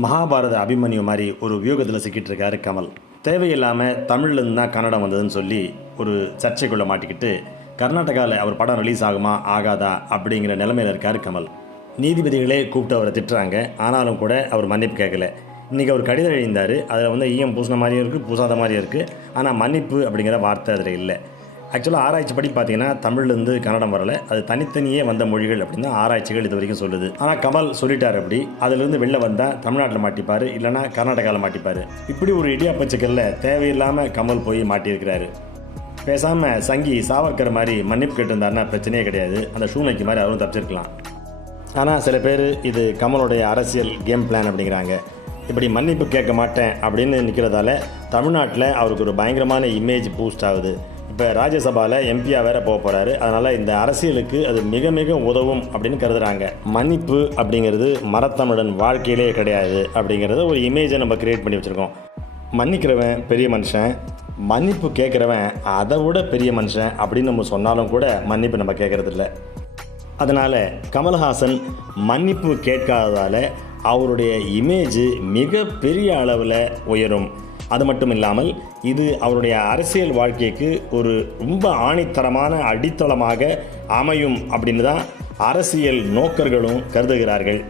மகாபாரத அபிமன்யு மாதிரி ஒரு வியூகத்தில் சிக்கிட்டு இருக்காரு கமல். தேவையில்லாமல் தமிழ்லேருந்து தான் கன்னடம் வந்ததுன்னு சொல்லி ஒரு சர்ச்சைக்குள்ளே மாட்டிக்கிட்டு கர்நாடகாவில் அவர் படம் ரிலீஸ் ஆகுமா ஆகாதா? அப்படிங்கிற நிலைமையில் இருக்கார் கமல். நீதிபதிகளே கூப்பிட்டு அவரை திட்டுறாங்க. ஆனாலும் கூட அவர் மன்னிப்பு கேட்கல. இன்றைக்கி அவர் கடிதம் எழுந்தார் அதில் வந்து ஈயம் பூசின மாதிரியும் இருக்குது பூசாத மாதிரியும் இருக்குது ஆனால் மன்னிப்பு அப்படிங்கிற வார்த்தை அதில் இல்லை. ஆக்சுவலாக ஆராய்ச்சி படி பார்த்தீங்கன்னா தமிழ்லேருந்து கன்னடம் வரல. அது தனித்தனியே வந்த மொழிகள் அப்படின்னு ஆராய்ச்சிகள் இது வரைக்கும் சொல்லுது. ஆனால் கமல் சொல்லிட்டார் அப்படி. அதுலேருந்து வெளில வந்தால் தமிழ்நாட்டில் மாட்டிப்பார் இல்லைனா கர்நாடகாவில் மாட்டிப்பார். இப்படி ஒரு இடியாப்பச்சக்கல்ல தேவையில்லாமல் கமல் போய் மாட்டியிருக்கிறாரு. பேசாமல் சங்கி சாவர்கர் மாதிரி மன்னிப்பு கேட்டிருந்தாருன்னா பிரச்சனையே கிடையாது. அந்த ஷூனைக்கு மாதிரி அவரும் தப்பிச்சிருக்கலாம். ஆனால் சில பேர் இது கமலுடைய அரசியல் கேம் பிளான் அப்படிங்கிறாங்க. இப்படி மன்னிப்பு கேட்க மாட்டேன் அப்படின்னு நிற்கிறதால தமிழ்நாட்டில் அவருக்கு ஒரு பயங்கரமான இமேஜ் பூஸ்ட் ஆகுது. இப்போ ராஜ்யசபாவில் எம்பியாக வேற போக போகிறாரு அதனால் இந்த அரசியலுக்கு அது மிக மிக உதவும் அப்படின்னு கருதுகிறாங்க மன்னிப்பு அப்படிங்கிறது மரத்தமிழன் வாழ்க்கையிலே கிடையாது அப்படிங்கிறத ஒரு இமேஜை நம்ம கிரியேட் பண்ணி வச்சுருக்கோம். மன்னிக்கிறவன் பெரிய மனுஷன் மன்னிப்பு கேட்குறவன் அதை விட பெரிய மனுஷன் அப்படின்னு நம்ம சொன்னாலும் கூட மன்னிப்பு நம்ம கேட்குறதில்ல. அதனால் கமல்ஹாசன் மன்னிப்பு கேட்காததால் அவருடைய இமேஜ் மிக பெரிய அளவில் உயரும். அது மட்டும் இல்லாமல் இது அவருடைய அரசியல் வாழ்க்கைக்கு ஒரு ரொம்ப ஆணித்தரமான அடித்தளமாக அமையும் அப்படின்னு தான் அரசியல் நோக்கர்களும் கருதுகிறார்கள்.